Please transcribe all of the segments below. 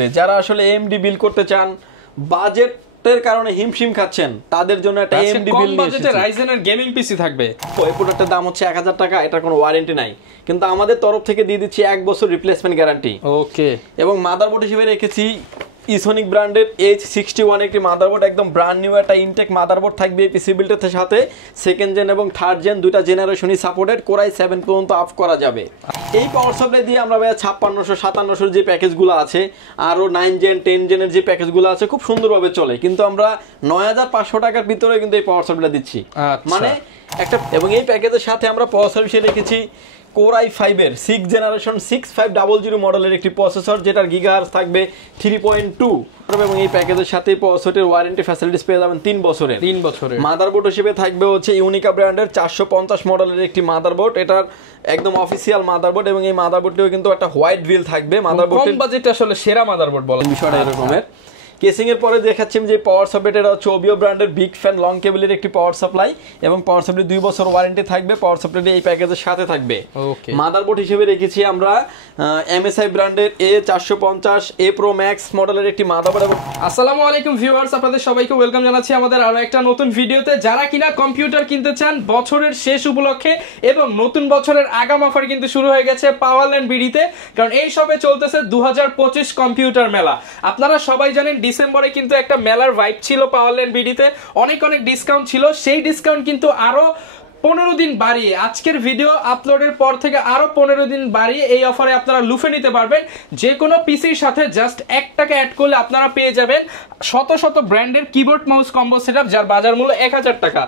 ক্ষেত্রে যারা আসলে এএমডি বিল করতে চান, বাজেটের কারণে হিমশিম খাচ্ছেন, তাদের জন্য একটা এএমডি বিল নিয়ে এসেছি। রাইজেন এর গেমিং পিসি থাকবে। এই প্রোডাক্টের দাম হচ্ছে 1000 টাকা, এটার কোনো ওয়ারেন্টি নাই, কিন্তু আমাদের তরফ থেকে দিয়ে দিচ্ছি 1 বছর রিপ্লেসমেন্ট গ্যারান্টি। ওকে। এবং মাদারবোর্ড হিসেবে রেখেছি ইসোনিক ব্র্যান্ডের H61 একটি মাদারবোর্ড, একদম ব্র্যান্ড নিউ একটা ইনটেক মাদারবোর্ড থাকবে এই পিসি বিল্ডের সাথে। সেকেন্ড জেন এবং থার্ড জেন দুইটা জেনারেশনই সাপোর্টেড, কোরাই 7 পর্যন্ত আপ করা যাবে। এই পাওয়ার সাপ্লাই দিয়ে আমরা 5600 5700 যে প্যাকেজগুলো আছে, আরও 9 জেন 10 জেনের যে প্যাকেজগুলো আছে খুব সুন্দরভাবে চলে, কিন্তু আমরা 9500 টাকার ভিতরে কিন্তু এই পাওয়ার সাপ্লাই দিচ্ছি। মানে একটা, এবং এই প্যাকেজের সাথে আমরা পাওয়ার সার্ভিসে রেখেছি কোরাই 5 এর 6 জেনারেশন 6500 মডেলের একটি প্রসেসর, যেটার গিগাহার্জ থাকবে 3.2, এবং এই প্যাকেজের সাথে প্রসেসরের ওয়ারেন্টি ফ্যাসিলিটিস পেয়ে যাবেন 3 বছরের। মাদারবোর্ড হিসেবে থাকবে হচ্ছে ইউনিকা ব্র্যান্ডের 450 মডেলের একটি মাদারবোর্ড, এটার একদম অফিসিয়াল মাদারবোর্ড, এবং এই মাদারবোর্ডটিও কিন্তু একটা হোয়াইট ভিল থাকবে। মাদারবোর্ডের কম বাজেটে আসলে সেরা মাদারবোর্ড বলে বিষয়টা এরকমের। কেসিং এর পরে দেখাচ্ছি যে পাওয়ার সাপ্লাই, এটা হচ্ছে ওবিও ব্র্যান্ডের বিগ ফ্যান লং কেবলের একটি পাওয়ার সাপ্লাই, এবং পাওয়ার সাপ্লাই 2 বছর ওয়ারেন্টি থাকবে। পাওয়ার সাপ্লাই এই প্যাকেজের সাথে থাকবে। মাদারবোর্ড হিসেবে রেখেছি আমরা MSI ব্র্যান্ডের A450 A Pro Max মডেলের একটি মাদারবোর্ড। আসসালামু আলাইকুম ভিউয়ার্স, আপনাদের সবাইকে ওয়েলকাম জানাচ্ছি আমাদের আরো একটা নতুন ভিডিওতে। যারা কিনা কম্পিউটার কিনতে চান বছরের শেষ উপলক্ষে এবং নতুন বছরের আগাম অফার কিন্তু শুরু হয়ে গেছে পাওয়ারল্যান্ড বিডিতে, কারণ এই শপে চলতেছে 2025 কম্পিউটার মেলা। আপনারা সবাই জানেন ডিসেম্বরে কিন্তু একটা মেলার ভাইব ছিল পাওয়ারল্যান্ড বিডিতে, অনেক ডিসকাউন্ট ছিল। সেই ডিসকাউন্ট কিন্তু আরো 15 দিন বাড়িয়ে, আজকের ভিডিও আপলোডের পর থেকে আরো 15 দিন বাড়িয়ে এই অফারে আপনারা লুফে নিতে পারবেন। যে কোনো পিসির সাথে জাস্ট 1 টাকা অ্যাড করলে আপনারা পেয়ে যাবেন শত শত ব্র্যান্ডের কিবোর্ড মাউস কম্বো সেটআপ, যার বাজার মূল্য 1000 টাকা।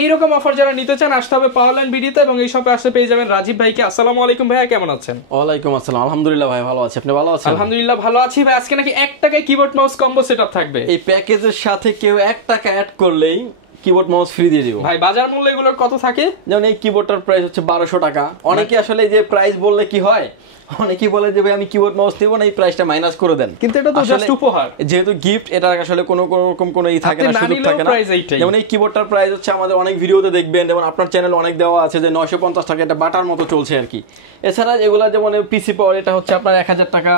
এইরকম অফার যারা নিতে চান আসতে হবে পাওয়ারল্যান্ড বিডিতে, এবং এই শপে আসতে পেয়ে যাবেন রাজীব ভাইকে। আসসালামু আলাইকুম ভাইয়া, কেমন আছেন? ওয়ালাইকুম আসসালাম, আলহামদুলিল্লাহ ভাই ভালো আছি, আপনি ভালো আছেন? আলহামদুলিল্লাহ ভালো আছি ভাই। আজকে নাকি 1 টাকায় কিবোর্ড মাউস কম্বো সেটআপ থাকবে। এই প্যাকেজের সাথে কেউ 1 টাকা অ্যাড করলেই কিবোর্ড মাউস ফ্রি দিয়ে দিব ভাই। বাজার মূল্য এগুলোর কত থাকে? যেমন এই কিবোর্ডটার প্রাইস হচ্ছে 1200 টাকা। অনেকে আসলে যে প্রাইস বললে কি হয়, অনেকেই বলে যে ভাই আমি কিবোর্ড মাউস নিব না, এই প্রাইসটা মাইনাস করে দেন, কিন্তু এটা তো জাস্ট উপহার, যেহেতু গিফট, এটা আসলে কোনো রকম কোনো ই থাকে না, সুযোগ থাকে না। যেমন এই কিবোর্ডটার প্রাইস হচ্ছে আমাদের অনেক ভিডিওতে দেখবেন, যেমন আপনার চ্যানেলে অনেক দেওয়া আছে যে 950 টাকা, এটা বাটার মতো চলছে আর কি। এছাড়া এগুলা যেমন পিসি পাওয়ার, এটা হচ্ছে আপনার 1000 টাকা,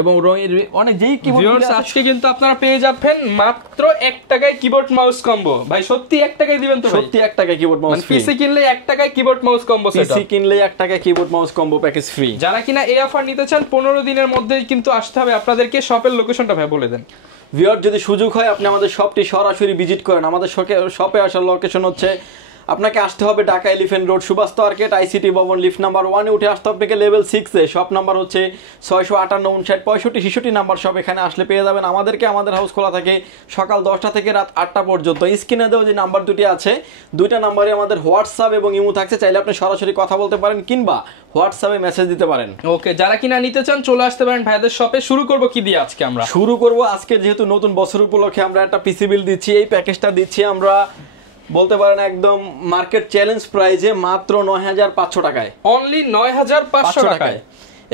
এবং রঙের অনেক যেই কিবোর্ড আজকে কিন্তু আপনারা পেয়ে যাবেন মাত্র 1 টাকায় কিবোর্ড মাউস কম্বো। ভাই সত্যি 1 টাকায় দিবেন তো? সত্যি 1 টাকায় কিবোর্ড মাউস ফ্রি। পিসি কিনলে 1 টাকায় কিবোর্ড মাউস কম্বো সেট, পিসি কিনলে 1 টাকায় keyboard mouse combo package free. যারা কিনা এই অফার নিতে চান 15 দিনের মধ্যেই কিন্তু আসতে হবে আপনাদেরকে। শপের লোকেশনটা ভাই বলে দেন। ভিউয়ার, যদি সুযোগ হয় আপনি আমাদের শপটি সরাসরি ভিজিট করেন। আমাদের শপে আসার লোকেশন হচ্ছে, আপনাকে আসতে হবে Dhaka elephant road Subastu আর্কেট ICT ভবন লিফট নাম্বার 1 এ উঠে আসতে হবে আপনাকে লেভেল 6 এ। শপ নাম্বার হচ্ছে 658 59 65 66 নাম্বার শপ। এখানে আসলে পেয়ে যাবেন আমাদেরকে। আমাদের হাউস খোলা থাকে সকাল 10টা থেকে রাত 8টা পর্যন্ত। স্ক্রিনে দেওয়া যে নাম্বার দুটি আছে, দুইটা নাম্বারে আমাদের হোয়াটসঅ্যাপ এবং ইমো থাকছে, চাইলে আপনি সরাসরি কথা বলতে পারেন কিংবা হোয়াটসঅ্যাপে মেসেজ দিতে পারেন। ওকে, যারা কিনা নিতে চান চলে আসতে পারেন ভাইদের শপে। শুরু করব কি দিয়ে আজকে? আমরা শুরু করব আজকে, যেহেতু নতুন বছর উপলক্ষে আমরা একটা পিসি বিল দিচ্ছি। এই প্যাকেজটা দিচ্ছি আমরা বলতে পারেন একদম মার্কেট চ্যালেঞ্জ প্রাইজে মাত্র 9500 টাকায়, অনলি 9500 টাকায়।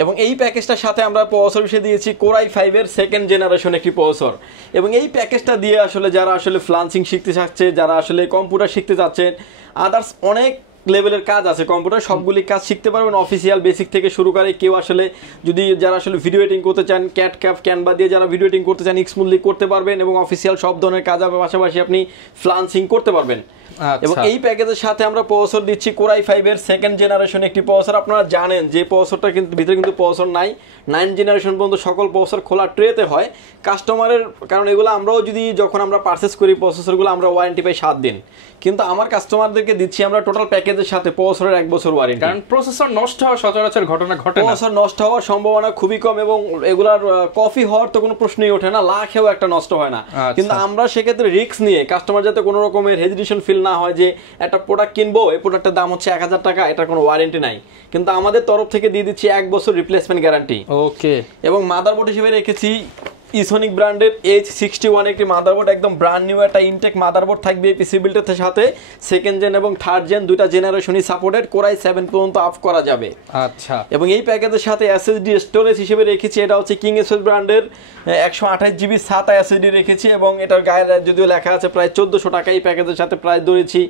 এবং এই প্যাকেজটার সাথে আমরা প্রসেসর হিসেবে দিয়েছি কোরাই 5 এর 2nd জেনারেশন একটি প্রসেসর। এবং এই প্যাকেজটা দিয়ে আসলে যারা আসলে ফ্লান্সিং শিখতে চাচ্ছে, যারা আসলে কম্পিউটার শিখতে চাচ্ছেন, আদার্স অনেক লেভেলের কাজ আছে কম্পিউটার, সবগুলি কাজ শিখতে পারবেন অফিসিয়াল বেসিক থেকে শুরু করে। কেউ আসলে যদি যারা আসলে ভিডিও এডিটিং করতে চান, ক্যানভা দিয়ে যারা ভিডিও এডিটিং করতে চান স্মুথলি করতে পারবেন, এবং অফিসিয়াল সব ধরনের কাজ হবে, পাশাপাশি আপনি ফ্লান্সিং করতে পারবেন। এবং এই প্যাকেজের সাথে আমরা প্রসেসর দিচ্ছি কোরাই 5 এর 2nd জেনারেশন একটি প্রসেসর। আপনারা জানেন যে প্রসেসরটা কিন্তু ভিতরে কিন্তু প্রসেসর নাই, 9 জেনারেশন পর্যন্ত সকল প্রসেসর খোলা ট্রেতে হয় কাস্টমারের, কারণ এগুলো আমরাও যদি যখন আমরা পারচেস করি প্রসেসরগুলো আমরা ওয়ারেন্টি পাই 7 দিন, কিন্তু আমার কাস্টমারদেরকে দিচ্ছি আমরা টোটাল প্যাকেজের সাথে প্রসেসরের 1 বছর ওয়ারেন্টি। কারণ প্রসেসর নষ্ট হওয়ার সচরাচর ঘটনা ঘটে না, প্রসেসর নষ্ট হওয়ার সম্ভাবনা খুবই কম, এবং এগুলার কপি হওয়ার তো কোনো প্রশ্নই ওঠে না, লাখেও একটা নষ্ট হয় না। কিন্তু আমরা সেক্ষেত্রে রিস্ক নিয়ে কাস্টমার যাতে কোনো রকমের হেজিটেশন ফিল না হয় যে একটা প্রোডাক্ট কিনবো, এই প্রোডাক্টের দাম হচ্ছে 1000 টাকা, এটার কোনো ওয়ারেন্টি নাই, কিন্তু আমাদের তরফ থেকে দিয়ে দিচ্ছি 1 বছর রিপ্লেসমেন্ট গ্যারান্টি। ওকে। এবং মাদারবোর্ড হিসেবে রেখেছি ইসোনিক ব্র্যান্ডের H61 একটি মাদারবোর্ড, একদম ব্র্যান্ড নিউ একটা ইনটেক মাদারবোর্ড থাকবে এই পিসি বিল্ডের সাথে। সেকেন্ড জেন এবং থার্ড জেন দুইটা জেনারেশনই সাপোর্টেড, কোরাই 7 পর্যন্ত আপ করা যাবে। আচ্ছা। এবং এই প্যাকেজের সাথে এসএসডি স্টোরেজ হিসেবে রেখেছি, এটা হচ্ছে কিং এসএস ব্র্যান্ডের 128 জিবি SATA এসএসডি রেখেছি, এবং এটার গায়ে যদিও লেখা আছে প্রায় 1400 টাকা। এই প্যাকেজের সাথে প্রাইস ধরেছি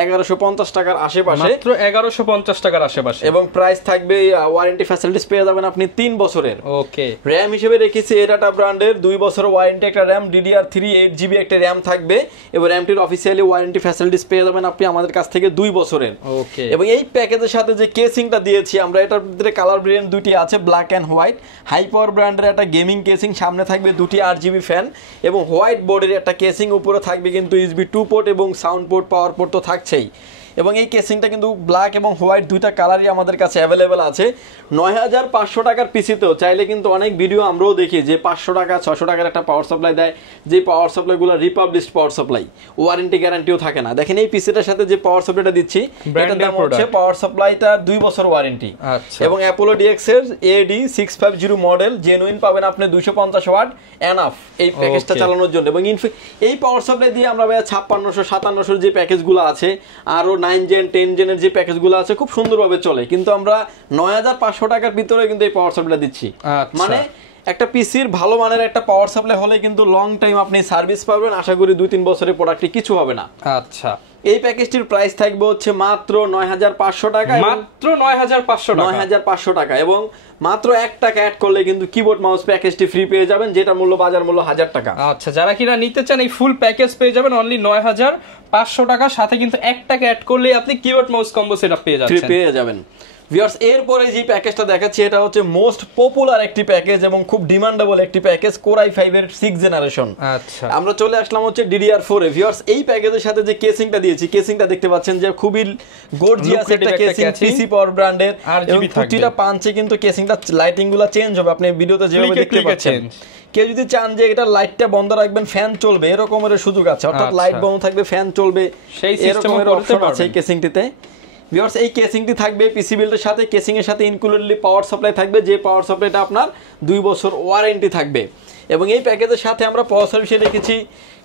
1150 টাকার আশেপাশে, মাত্র 1150 টাকার আশেপাশে, এবং প্রাইস থাকবে ওয়ারেন্টি ফ্যাসিলিটিস পেয়ে যাবেন আপনি 3 বছরের। ওকে। র‍্যাম হিসেবে রেখেছি এডাটা ব্র্যান্ডের ব্র্যান্ডের 2 বছরের ওয়ারেন্টি একটা র্যাম DDR3 8GB একটা র্যাম থাকবে এবং র্যামটির অফিসিয়ালি ওয়ারেন্টি ফ্যাসিলিটিস পেয়ে যাবেন আপনি আমাদের কাছ থেকে 2 বছরের। ওকে, এবং এই প্যাকেজের সাথে যে কেসিংটা দিয়েছি আমরা, এটার ভিতরে কালার ভেরিয়েন্ট দুটি আছে, black and white. High power ব্র্যান্ডের একটা গেমিং কেসিং, সামনে থাকবে দুটি RGB ফ্যান এবং হোয়াইট বোর্ডের একটা কেসিং, উপরে থাকবে কিন্তু USB 2 পোর্ট এবং সাউন্ড পোর্ট, পাওয়ার পোর্ট তো থাকছেই। এবং এই কেসিংটা কিন্তু ব্ল্যাক এবং হোয়াইট দুইটা কালারই আমাদের কাছে অ্যাভেলেবেল আছে। 9500 টাকার পিসিতেও চাইলে কিন্তু অনেক ভিডিও আমরাও দেখি যে 500 টাকা 600 টাকার একটা পাওয়ার সাপ্লাই দেয়, যে পাওয়ার সাপ্লাইগুলো রিপাবলিশড পাওয়ার সাপ্লাই, ওয়ারেন্টি গ্যারান্টিও থাকে না। দেখেন এই পিসিটার সাথে যে পাওয়ার সাপ্লাইটা দিচ্ছি এটার দাম হচ্ছে পাওয়ার সাপ্লাইটা 2 বছর ওয়ারেন্টি। এবং অ্যাপোলো DX এর AD650 মডেল জেনুইন পাবেন আপনি 250 ওয়াট এনাফ এই প্যাকেজটা চালানোর জন্য। এবং এই পাওয়ার সাপ্লাই দিয়ে আমরা 5600 5700 যে প্যাকেজগুলো আছে, আরো 9 জেন 10 জেনের যে প্যাকেজগুলো আছে খুব সুন্দরভাবে চলে, কিন্তু আমরা 9500 টাকার ভিতরে কিন্তু এই পাওয়ার সাপ্লাই দিচ্ছি। মানে একটা পিসির ভালো মানের একটা পাওয়ার সাপ্লাই হলে কিন্তু লং টাইম আপনি সার্ভিস পাবেন, আশা করি 2-3 বছরের প্রোডাক্টে কিছু হবে না। আচ্ছা, এই প্যাকেজটির প্রাইস থাকবে হচ্ছে মাত্র 9500 টাকা, মাত্র 9500 টাকা। এবং মাত্র 1 টাকা অ্যাড করলে কিন্তু কিবোর্ড মাউস প্যাকেজটি ফ্রি পেয়ে যাবেন, যেটা মূল্য বাজার মূল্য 1000 টাকা। আচ্ছা, যারা কিনা নিতে চান এই ফুল প্যাকেজ পেয়ে যাবেন অনলি 9500 টাকা, সাথে কিন্তু 1 টাকা অ্যাড করলে আপনি কিবোর্ড মাউস কম্বো সেটআপ পেয়ে যাবেন। ভিউয়ার্স, এরপরে যে প্যাকেজটা দেখাচ্ছি এটা হচ্ছে মোস্ট পপুলার একটি প্যাকেজ এবং খুব ডিমান্ডেবল একটি প্যাকেজ, Core i5 এর 6 জেনারেশন। আচ্ছা, আমরা চলে আসলাম হচ্ছে DDR4 এ। ভিউয়ার্স, এই প্যাকেজের সাথে যে কেসিংটা দিয়েছি, কেসিংটা দেখতে পাচ্ছেন যে খুবই গর্জিয়াস একটা কেসিং, পিসি পাওয়ার ব্র্যান্ডের, এবং প্রতিটা পাঞ্চে কিন্তু কেসিংটা লাইটিং গুলো চেঞ্জ হবে, আপনি ভিডিওতে যেভাবে দেখতে পাচ্ছেন। কেউ যদি চান যে এটা লাইটটা বন্ধ রাখবেন ফ্যান চলবে, এরকমের সুযোগ আছে, অর্থাৎ লাইট বন্ধ থাকবে ফ্যান চলবে, সেই সিস্টেমের অপশন আছে এই কেসিংটিতে। ভিউয়ার্স, এই কেসিংটি থাকবে পিসি বিল্ডের সাথে, কেসিং এর সাথে ইনক্লুডেডলি পাওয়ার সাপ্লাই থাকবে, যে পাওয়ার সাপ্লাইটা আপনার 2 বছর ওয়ারেন্টি থাকবে। এবং এই প্যাকেজের সাথে আমরা প্রসেসর হিসেবে রেখেছি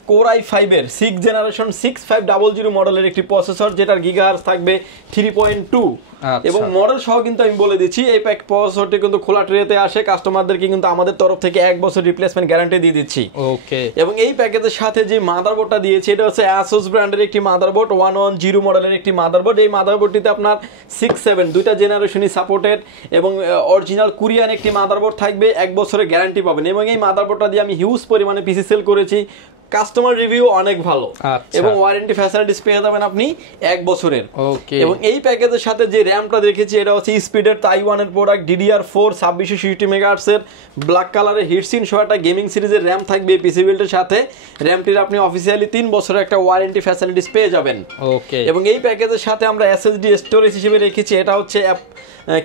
Core i5 এর 6 জেনারেশন 6500 মডেলের একটি প্রসেসর, যেটার গিগাহার্টজ থাকবে 3.2। এবং মডেল সহ কিন্তু আমি বলে দিচ্ছি এই প্রসেসরটি কিন্তু খোলা ট্রেতে আসে, কাস্টমারদেরকে কিন্তু আমাদের তরফ থেকে 1 বছর রিপ্লেসমেন্ট গ্যারান্টি দিয়ে দিচ্ছি। ওকে, এবং এই প্যাকেজের সাথে যে মাদারবোর্ডটা দিয়েছে এটা হচ্ছে Asus ব্র্যান্ডের একটি মাদারবোর্ড, 110 মডেলের একটি মাদারবোর্ড। এই মাদারবোর্ডটিতে আপনার 6-7 দুইটা জেনারেশনই সাপোর্টেড এবং অরিজিনাল কোরিয়ান একটি মাদারবোর্ড থাকবে, 1 বছরের গ্যারান্টি পাবেন। এবং এই মাদারবোর্ডটা দিয়ে আমি হিউজ পরিমাণে পিসি সেল করেছি, কাস্টমার রিভিউ অনেক ভালো এবং ওয়ারেন্টি ফ্যাসিলিটিস পেয়ে যাবেন আপনি 1 বছরের। ওকে, এবং এই প্যাকেজের সাথে যে র্যামটা দেখেছি এটা হচ্ছে স্পিডের তাইওয়ানের প্রোডাক্ট DDR4 2660 মেগাহার্টজ এর ব্ল্যাক কালারের হিটসিন সহ একটা গেমিং সিরিজের র্যাম থাকবে পিসি বিল্ডের সাথে। র্যামটির আপনি অফিসিয়ালি 3 বছরের একটা ওয়ারেন্টি ফ্যাসিলিটিস পেয়ে যাবেন। ওকে, এবং এই প্যাকেজের সাথে আমরা SSD স্টোরেজ হিসেবে রেখেছি, এটা হচ্ছে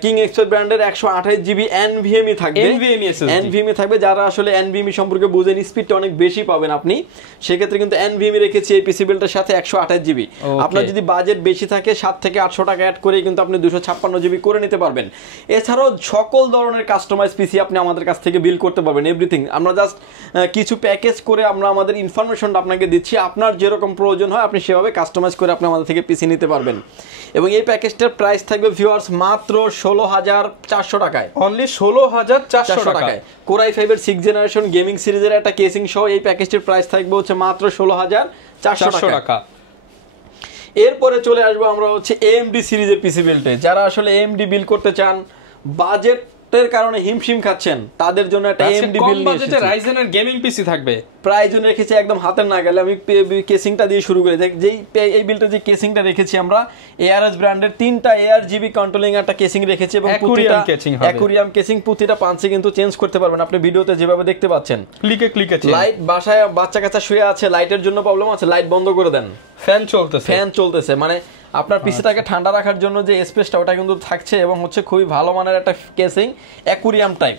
কিং এক্সপের ব্র্যান্ডের 128GB NVMe থাকবে। NVMe থাকবে, যারা আসলে NVMe সম্পর্কে বুঝেন, স্পিডটা অনেক বেশি পাবেন আপনি, সেক্ষেত্রে কিন্তু NVMe রেখেছি এই পিসি বিল্ডের সাথে 128GB। আপনার যদি বাজেট বেশি থাকে 700 থেকে 800 টাকা অ্যাড করে কিন্তু আপনি 256GB করে নিতে পারবেন। এছাড়াও সকল ধরনের কাস্টমাইজ পিসি আপনি আমাদের কাছ থেকে বিল করতে পারবেন, এভরিথিং। আমরা জাস্ট কিছু প্যাকেজ করে আমরা আমাদের ইনফরমেশনটা আপনাকে দিচ্ছি, আপনার যেরকম প্রয়োজন হয় আপনি সেভাবে কাস্টমাইজ করে আপনি আমাদের থেকে পিসি নিতে পারবেন। এবং এই প্যাকেজটার প্রাইস থাকবে ভিউয়ার্স মাত্র 16400 টাকায়, অনলি 16400 টাকায়। Core i5 এর 6 জেনারেশন গেমিং সিরিজের একটা কেসিং সহ এই প্যাকেজটির প্রাইস থাকবে হচ্ছে মাত্র 16400 টাকা। এরপরে চলে আসবো আমরা হচ্ছে AMD সিরিজের পিসি বিল্ডে। যারা আসলে AMD বিল করতে চান, বাজেটের কারণে হিমশিম খাচ্ছেন, তাদের জন্য একটা AMD বিল নিয়ে এসেছি। Ryzen এর গেমিং পিসি থাকবে, প্রাইস জন্য রেখেছি একদম হাতের নাগালে। আমি কেসিংটা দিয়ে শুরু করি। যেই এই বিলটা যে কেসিংটা রেখেছি আমরা ARS ব্র্যান্ডের 3টা ARGB কন্ট্রোলিং একটা কেসিং রেখেছি এবং প্রতিটা অ্যাকুরিয়াম কেসিং, প্রতিটা পাঞ্চে কিন্তু চেঞ্জ করতে পারবেন আপনি ভিডিওতে যেভাবে দেখতে পাচ্ছেন। ক্লিকে লাইট, বাসায় বাচ্চা কাচ্চা শুয়ে আছে, লাইটের জন্য প্রবলেম আছে, লাইট বন্ধ করে দেন, ফ্যান চলতেছে, মানে আপনার পিসিটাকে ঠান্ডা রাখার জন্য যে স্পেসটা ওটা কিন্তু থাকছে এবং হচ্ছে খুবই ভালো মানের একটা কেসিং, অ্যাকুরিয়াম টাইপ।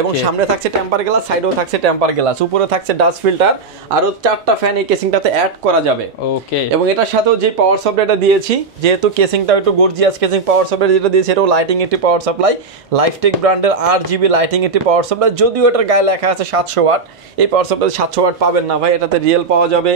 এবং সামনে থাকছে টেম্পার গ্লাস, সাইডেও থাকছে টেম্পার গ্লাস, উপরে থাকছে ডাস্ট ফিল্টার, আরো 4টা ফ্যান এই কেসিংটাতে অ্যাড করা যাবে। ওকে, এবং এটার সাথেও যে পাওয়ার সাপ্লাইটা দিয়েছি, যেহেতু কেসিংটা একটু গর্জিয়াস কেসিং, পাওয়ার সাপ্লাই যেটা দিয়েছি এটাও লাইটিং একটি পাওয়ার সাপ্লাই, লাইফটেক ব্র্যান্ডের RGB লাইটিং একটি পাওয়ার সাপ্লাই। যদিও এটার গায়ে লেখা আছে 700 ওয়াট, এই পাওয়ার সাপ্লাই 700 ওয়াট পাবেন না ভাই, এটাতে রিয়েল পাওয়া যাবে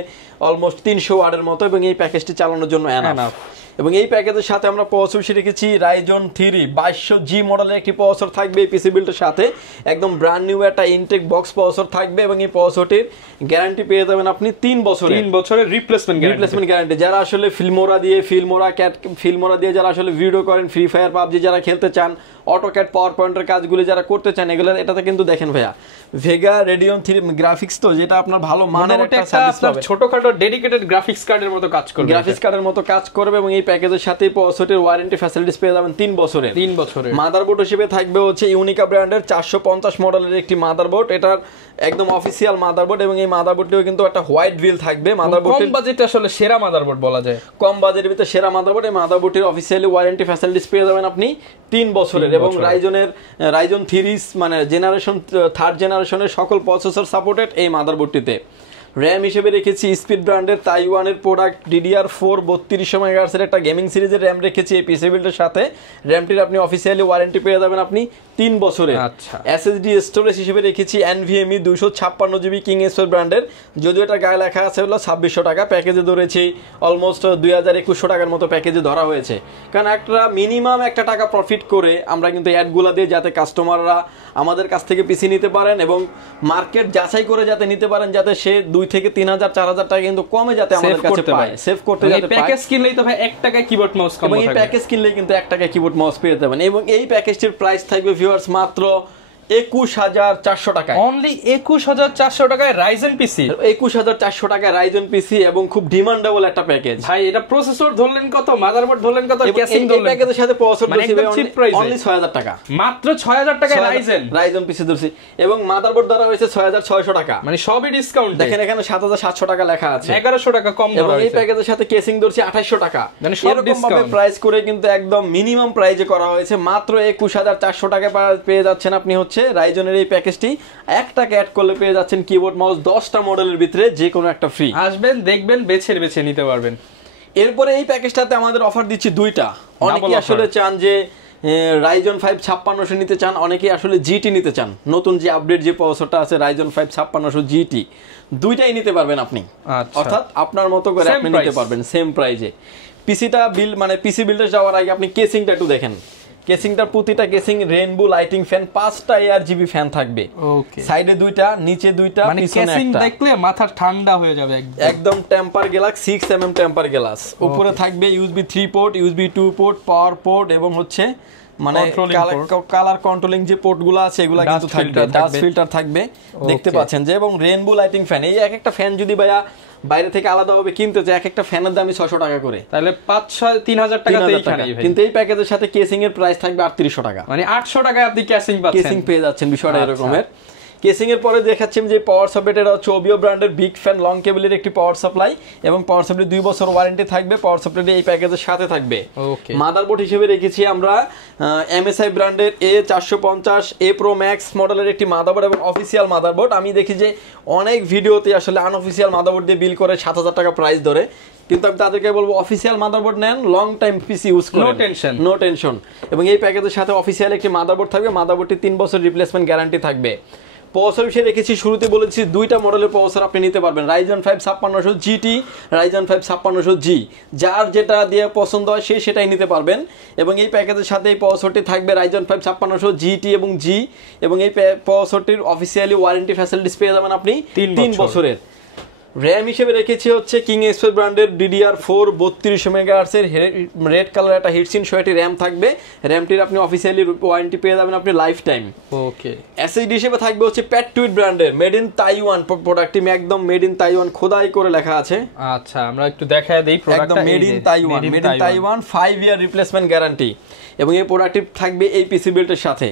অলমোস্ট 300 ওয়াটের মতো এবং এই প্যাকেজটি চালানোর জন্য এনাফ। এবং এই প্যাকেজের সাথে আমরা প্রসেসর রেখেছি রাইজন 3 2200G মডেলের একটি প্রসেসর থাকবে এই পিসি বিল্ডের সাথে, একদম ব্র্যান্ড নিউ একটা ইনটেক বক্স প্রসেসর থাকবে এবং এই প্রসেসরটির গ্যারান্টি পেয়ে যাবেন আপনি 3 বছরের রিপ্লেসমেন্ট গ্যারান্টি। যারা আসলে ফিল্মোরা দিয়ে যারা আসলে ভিডিও করেন, ফ্রি ফায়ার পাবজি যারা খেলতে চান, অটোক্যাড পাওয়ার পয়েন্টের কাজগুলো যারা করতে চান, এগুলো এটাতে কিন্তু দেখেন ভাইয়া ভেগা রেডিয়ন 3 গ্রাফিক্স, তো যেটা আপনার ভালো মানের একটা সার্ভিস পাবে, ছোটখাটো ডেডিকেটেড গ্রাফিক্স কার্ডের মতো কাজ করবে এবং এই প্যাকেজের সাথে প্রসেসরের ওয়ারেন্টি ফ্যাসিলিটিস পেয়ে যাবেন 3 বছরের। মাদারবোর্ড হিসেবে থাকবে হচ্ছে ইউনিকা ব্র্যান্ডের 450 মডেলের একটি মাদারবোর্ড, এটার একদম অফিসিয়াল মাদারবোর্ড এবং এই মাদারবোর্ডটিও কিন্তু একটা হোয়াইট ভিল থাকবে। মাদারবোর্ড কম বাজেটে আসলে সেরা মাদারবোর্ড বলা যায়, কম বাজেটের ভিতরে সেরা মাদারবোর্ড। এই মাদারবোর্ডটির অফিসিয়ালি ওয়ারেন্টি ফ্যাসিলিটিস পেয়ে যাবেন আপনি 3 বছরের এবং রাইজন 3 মানে থার্ড জেনারেশনের সকল প্রসেসর সাপোর্টেড এই মাদারবোর্ডটিতে। র্যাম হিসেবে রেখেছি স্পিড ব্র্যান্ডের তাইওয়ানের প্রোডাক্ট DDR4 3200 মেগাহার্টজের একটা গেমিং সিরিজের র্যাম রেখেছি এই পিসি বিল্ডের সাথে। র্যামটির আপনি অফিসিয়ালি ওয়ারেন্টি পেয়ে যাবেন আপনি 3 বছরে। SSD স্টোরেজ হিসেবে রেখেছি NVMe 256GB কিং স্পেস ব্র্যান্ডের, যদিও এটা গায়ে লেখা আছে হলো 2600 টাকা, প্যাকেজে ধরেছি অলমোস্ট 2000-2100 টাকার মতো প্যাকেজে ধরা হয়েছে। কারণ একটা মিনিমাম একটা টাকা প্রফিট করে আমরা কিন্তু অ্যাডগুলা দিয়ে যাতে কাস্টমাররা আমাদের কাছ থেকে পিসি নিতে পারেন এবং মার্কেট যাচাই করে যাতে নিতে পারেন, যাতে সে 2 থেকে 3000 4000 টাকা কিন্তু কমে যাতে আমাদের কাছে পায়, সেভ করতে যাতে পায়। প্যাকেজ কিনলেই তো ভাই 1 টাকায় কিবোর্ড মাউস কম থাকবে, এবং এই প্যাকেজ কিনলেই কিন্তু 1 টাকায় কিবোর্ড মাউস পেয়ে যাবেন। এবং এই প্যাকেজটির প্রাইস থাকবে ভিউয়ার্স মাত্র 21400 টাকায়, অনলি 21400 টাকায় রাইজেন পিসি, 21400 টাকায় রাইজেন পিসি এবং খুব ডিমান্ডেবল একটা প্যাকেজ ভাই। এটা প্রসেসর ধরলেন কত, মাদারবোর্ড ধরলেন কত, ক্যাসিং ধরলেন, এই প্যাকেজের সাথে প্রসেসর অনলি 6000 টাকা, মাত্র 6000 টাকায় রাইজেন পিসি ধরছি এবং মাদারবোর্ড ধরা হয়েছে 6600 টাকা, মানে সবই ডিসকাউন্ট। দেখেন এখানে 7700 টাকা লেখা আছে, 1100 টাকা কম ধরা হয়েছে। এই প্যাকেজের সাথে কেসিং ধরছি 2800 টাকা, মানে সব ডিসকাউন্ট প্রাইস করে কিন্তু একদম মিনিমাম প্রাইসে করা হয়েছে। মাত্র 21400 টাকা পেয়ে যাচ্ছেন আপনি হচ্ছে রাইজনের এই প্যাকেজটি। 1 টাকা অ্যাড করলে পেয়ে যাচ্ছেন কিবোর্ড মাউস 10টা মডেলের ভিতরে যে কোনো একটা ফ্রি। আসবেন দেখবেন বেছে নিতে পারবেন। এরপরে এই প্যাকেজটাতে আমাদের অফার দিচ্ছি 2টা। অনেকেই আসলে চান যে রাইজন 5 5600 নিতে চান, অনেকেই আসলে জিটি নিতে চান, নতুন যে আপডেট যে প্রসেসরটা আছে রাইজন 5 5600 জিটি, দুইটাই নিতে পারবেন আপনি, অর্থাৎ আপনার মতো করে আপনি নিতে পারবেন সেম প্রাইজে। পিসিটা পিসি বিল্ডে যাওয়ার আগে আপনি কেসিংটা একটু দেখেন। কেসিংটার প্রতিটা কেসিং রেইনবো লাইটিং ফ্যান, 5টা ARGB ফ্যান থাকবে, সাইডে 2টা, নিচে 2টা, পিছনে একটা। দেখলে মাথা ঠান্ডা হয়ে যাবে একদম। Temper glass 6mm temper glass, উপরে থাকবে USB 3 পোর্ট, USB 2 পোর্ট, পাওয়ার পোর্ট এবং হচ্ছে মানে কালার কন্ট্রোলিং যে পোর্টগুলো আছে এগুলো কিন্তু থাকবে, ডাস্ট ফিল্টার থাকবে দেখতে পাচ্ছেন যে, এবং রেইনবো লাইটিং ফ্যান। এই এক একটা ফ্যান যদি ভাইয়া বাইরে থেকে আলাদাভাবে কিনতে চাই, এক একটা ফ্যানের দামই 600 টাকা করে, তাহলে 5-6-3000 টাকা। কিন্তু এই প্যাকেজের সাথে কেসিং এর প্রাইস থাকবে 3800 টাকা, মানে 800 টাকায় আপনি কেসিং পেয়ে যাচ্ছেন। বিষয়টা এরকমের। কেসিং এর পরে দেখাচ্ছি যে পাওয়ার সাপ্লাই, এটা হচ্ছে ওবিও ব্র্যান্ডের বিগ ফ্যান লং কেবলের একটি পাওয়ার সাপ্লাই এবং পাওয়ার সাপ্লাই 2 বছর ওয়ারেন্টি থাকবে, পাওয়ার সাপ্লাই এই প্যাকেজের সাথে থাকবে। মাদারবোর্ড হিসেবে রেখেছি আমরা MSI ব্র্যান্ডের A450 A Pro Max মডেলের একটি মাদারবোর্ড এবং অফিসিয়াল মাদারবোর্ড। আমি দেখি যে অনেক ভিডিওতে আসলে আনঅফিসিয়াল মাদারবোর্ড দিয়ে বিল করে 7000 টাকা প্রাইস ধরে, কিন্তু আমি তাদেরকে বলবো অফিসিয়াল মাদারবোর্ড নেন, লং টাইম পিসি ইউজ করেন, নো টেনশন। এবং এই প্যাকেজের সাথে অফিসিয়াল একটি মাদারবোর্ড থাকবে, মাদারবোর্ডটি 3 বছর রিপ্লেসমেন্ট গ্যারান্টি থাকবে। প্রসেসর হিসেবে রেখেছি, শুরুতে বলেছি 2টা মডেলের প্রসেসর আপনি নিতে পারবেন, রাইজন 5 5600 জিটি, রাইজন 5 5600 জি, যার যেটা দিয়ে পছন্দ হয় সে সেটাই নিতে পারবেন। এবং এই প্যাকেজের সাথে এই প্রসেসরটি থাকবে রাইজন 5 5600 জিটি এবং জি, এবং এই প্রসেসরটির অফিসিয়ালি ওয়ারেন্টি ফ্যাসিলিটিস পেয়ে যাবেন আপনি 3 বছরের। র্যাম হিসেবে রেখেছি হচ্ছে কিং স্পেস ব্র্যান্ডের DDR4 3200 মেগাহার্টজের রেড কালার একটা হিটসিন সহ একটি র্যাম থাকবে, র্যামটির আপনি অফিসিয়ালি ওয়ারেন্টি পেয়ে যাবেন আপনি লাইফ টাইম। ওকে। SSD হিসেবে থাকবে হচ্ছে প্যাটটুইট ব্র্যান্ডের মেড ইন তাইওয়ান প্রোডাক্টটি, একদম মেড ইন তাইওয়ান খোদাই করে লেখা আছে। আচ্ছা, আমরা একটু দেখায় দেই প্রোডাক্টটা, made in Taiwan 5 year replacement guarantee এবং এই প্রোডাক্টটি থাকবে এই পিসি বিল্ডের সাথে।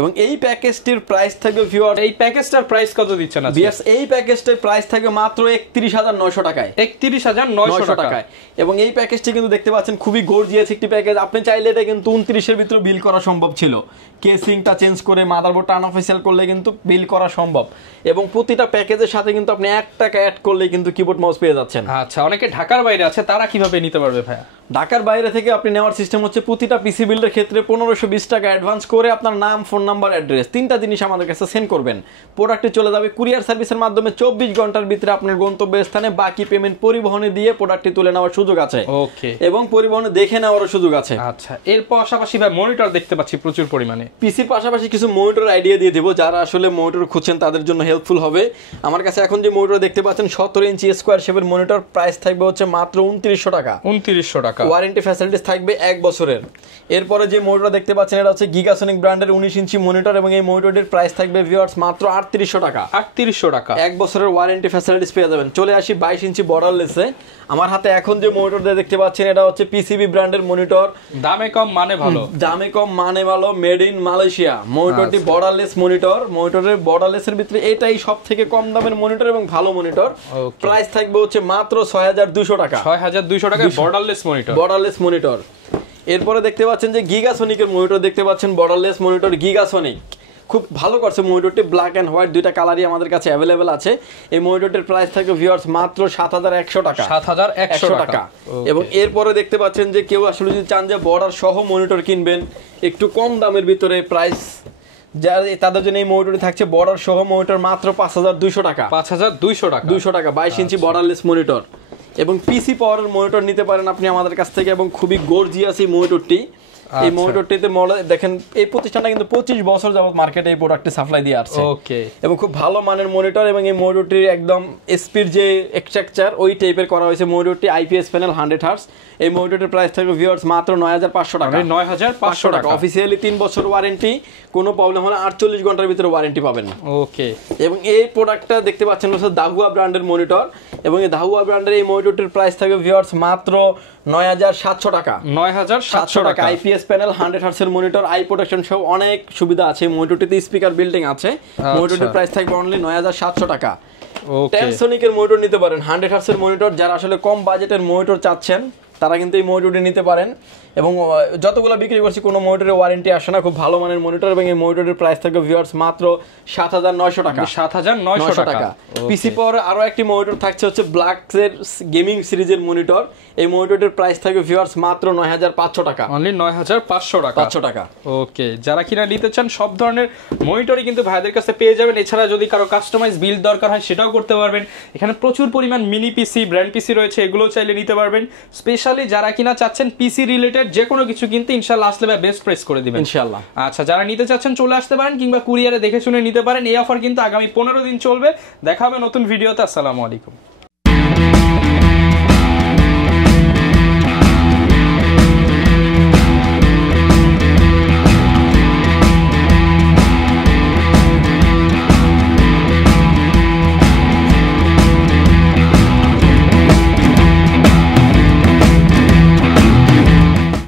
এবং এই প্যাকেজটির প্রাইস থাকবে ভিউয়ার, এই প্যাকেজটার প্রাইস কত দিচ্ছেন আজকে? এই প্যাকেজটার প্রাইস থাকবে মাত্র 31900 টাকায়, 31900 টাকায়। এবং এই প্যাকেজটি কিন্তু দেখতে পাচ্ছেন খুবই গর্জিয়াস একটি প্যাকেজ। আপনি চাইলে এটা কিন্তু 29 এর ভিতরে বিল করা সম্ভব ছিল, কেসিংটা চেঞ্জ করে মাদারবোর্ডটা আনঅফিসিয়াল করলে কিন্তু বিল করা সম্ভব। এবং প্রতিটা প্যাকেজের সাথে কিন্তু আপনি 1 টাকা অ্যাড করলে কিন্তু কিবোর্ড মাউস পেয়ে যাচ্ছেন। আচ্ছা, অনেকে ঢাকার বাইরে আছে, তারা কিভাবে নিতে পারবে ভাইয়া? ঢাকার বাইরে থেকে আপনি নেওয়ার সিস্টেম হচ্ছে প্রতিটা পিসি বিল্ডের ক্ষেত্রে 1520 টাকা অ্যাডভান্স করে আপনার নাম, ফোন নাম্বার, অ্যাড্রেস 3টা জিনিস আমাদের কাছে সেন্ড করবেন। প্রোডাক্টটি চলে যাবে কুরিয়ার সার্ভিসের মাধ্যমে 24 ঘন্টার ভিতরে আপনার গন্তব্য স্থানে। বাকি পেমেন্ট পরিবহনে দিয়ে প্রোডাক্টটি তুলে নেওয়ার সুযোগ আছে। ওকে। এবং পরিবহনে দেখে নেওয়ারও সুযোগ আছে। আচ্ছা, এর পাশাপাশি ভাই মনিটর দেখতে পাচ্ছি প্রচুর পরিমাণে। পিসির পাশাপাশি কিছু মনিটর আইডিয়া দিয়ে দেবো, যারা আসলে মনিটর খুঁজছেন তাদের জন্য হেল্পফুল হবে। আমার কাছে এখন যে মনিটর দেখতে পাচ্ছেন 17 ইঞ্চি স্কোয়ার শেপের মনিটর, প্রাইস থাকবে হচ্ছে মাত্র 2900 টাকা। 2900 টাকা। ওয়ারেন্টি ফ্যাসিলিটিস থাকবে 1 বছরের। এরপরে যে মনিটর দেখতে পাচ্ছেন এটা হচ্ছে গিগাসনিক ব্র্যান্ডের 19 ইঞ্চি মনিটর এবং এই মনিটরের প্রাইস থাকবে ভিউয়ার্স মাত্র 3800 টাকা। 3800 টাকা। 1 বছরের ওয়ারেন্টি ফ্যাসিলিটিস পেয়ে যাবেন। চলে আসি 22 ইঞ্চি বর্ডারলেসে। আমার হাতে এখন যে মনিটরটা দেখতে পাচ্ছেন এটা হচ্ছে পিসিবি ব্র্যান্ডের মনিটর। দামে কম মানে ভালো। দামে কম মানে ভালো, মেড ইন মালয়েশিয়া। মনিটরটি বর্ডারলেস মনিটর। মনিটরের বর্ডারলেসের ভিতরে এটাই সবথেকে কম দামের মনিটর এবং ভালো মনিটর। প্রাইস থাকবে হচ্ছে মাত্র 6200 টাকা। 6200 টাকায় বর্ডারলেস মনিটর। Borderless monitor. এরপরে দেখতে পাচ্ছেন যে গিগাসনিকের মনিটর দেখতে পাচ্ছেন, বর্ডারলেস মনিটর গিগাসনিক। খুব ভালো করছে মনিটরটি, ব্ল্যাক অ্যান্ড হোয়াইট দুইটা কালারই আমাদের কাছে অ্যাভেলেবেল আছে। এই মনিটরটির প্রাইস থাকবে ভিউয়ার্স মাত্র 7100 টাকা। 7100 টাকা। এবং এরপরে দেখতে পাচ্ছেন যে কেউ আসলে যদি চান যে বর্ডার সহ মনিটর কিনবেন একটু কম দামের ভিতরে, প্রাইস যারা তাদের জন্য এই মনিটরটি থাকছে বর্ডার সহ মনিটর মাত্র 5200 টাকা। 5200 টাকা। 200 টাকা 22 ইঞ্চি বর্ডারলেস মনিটর। এবং পিসি পাওয়ারের মনিটর নিতে পারেন আপনি আমাদের কাছ থেকে, এবং খুবই গর্জিয়াস এই মনিটরটি। এই মনিটরটিতে দেখেন এই প্রতিষ্ঠানটা কিন্তু 25 বছর যাবত মার্কেটে এই প্রোডাক্টটি সাপ্লাই দিয়ে আসছে। ওকে। এবং খুব ভালো মানের মনিটর, এবং এই মনিটরটির একদম এসপির যে স্ট্রাকচার ওই টাইপের করা হয়েছে। মনিটরটি আইপিএস প্যানেল 100 হার্টজ। এই মনিটরের প্রাইস থাকবে ভিউয়ার্স মাত্র 9500 টাকা। 9500 টাকা। অফিসিয়ালি 3 বছর ওয়ারেন্টি, কোনো প্রবলেম হলে 48 ঘন্টার ভিতরে ওয়ারেন্টি পাবেন। ওকে। এবং এই প্রোডাক্টটা দেখতে পাচ্ছেন হচ্ছে দাহুয়া ব্র্যান্ডের মনিটর, এবং এই দাহুয়া ব্র্যান্ডের এই মনিটরটির প্রাইস থাকবে ভিউয়ার্স মাত্র 9700 টাকা। 9700 টাকা। আইপিএস প্যানেল 100 হার্টজের মনিটর, আই প্রোটেকশন সহ অনেক সুবিধা আছে। মনিটরটিতে স্পিকার বিল্ডিং আছে। মনিটরটির প্রাইস থাকবে অনলি 9700 টাকা। ট্যানসনিকের মনিটর নিতে পারেন, 100 হার্টজের মনিটর। যারা আসলে কম বাজেটের মনিটর চাচ্ছেন তারা কিন্তু এই মনিটরটি নিতে পারেন। এবং যতগুলো বিক্রি করছি কোনো মনিটরের ওয়ারেন্টি আসে না, খুব ভালো মানের মনিটর। এবং এই মনিটরের প্রাইস থাকবে ভিউয়ার্স মাত্র 7900 টাকা। 7900 টাকা। পিসি পাওয়ার আরো একটি মনিটর থাকছে হচ্ছে ব্ল্যাকের গেমিং সিরিজের মনিটর। এই মনিটরের প্রাইস থাকবে ভিউয়ার্স মাত্র 9500 টাকা। অনলি 9500 টাকা। 500 টাকা। ওকে। যারা কিনা নিতে চান সব ধরনের মনিটরই কিন্তু ভাইদের কাছে পেয়ে যাবেন। এছাড়া যদি কারো কাস্টমাইজ বিল্ড দরকার হয় সেটাও করতে পারবেন। এখানে প্রচুর পরিমাণ মিনি পিসি, ব্র্যান্ড পিসি রয়েছে, এগুলো চাইলে নিতে পারবেন। স্পেশালি যারা কিনা চাচ্ছেন পিসি রিলেটেড যে কোনো কিছু কিনতে, ইনশাআল্লাহ আসলে বেস্ট প্রাইস করে দিবেন ইনশাআল্লাহ। আচ্ছা, যারা নিতে চাচ্ছেন চলে আসতে পারেন, কিংবা কুরিয়ারে দেখে শুনে নিতে পারেন। এই অফার কিন্তু আগামী 15 দিন চলবে। দেখা হবে নতুন ভিডিওতে। আসসালামু আলাইকুম।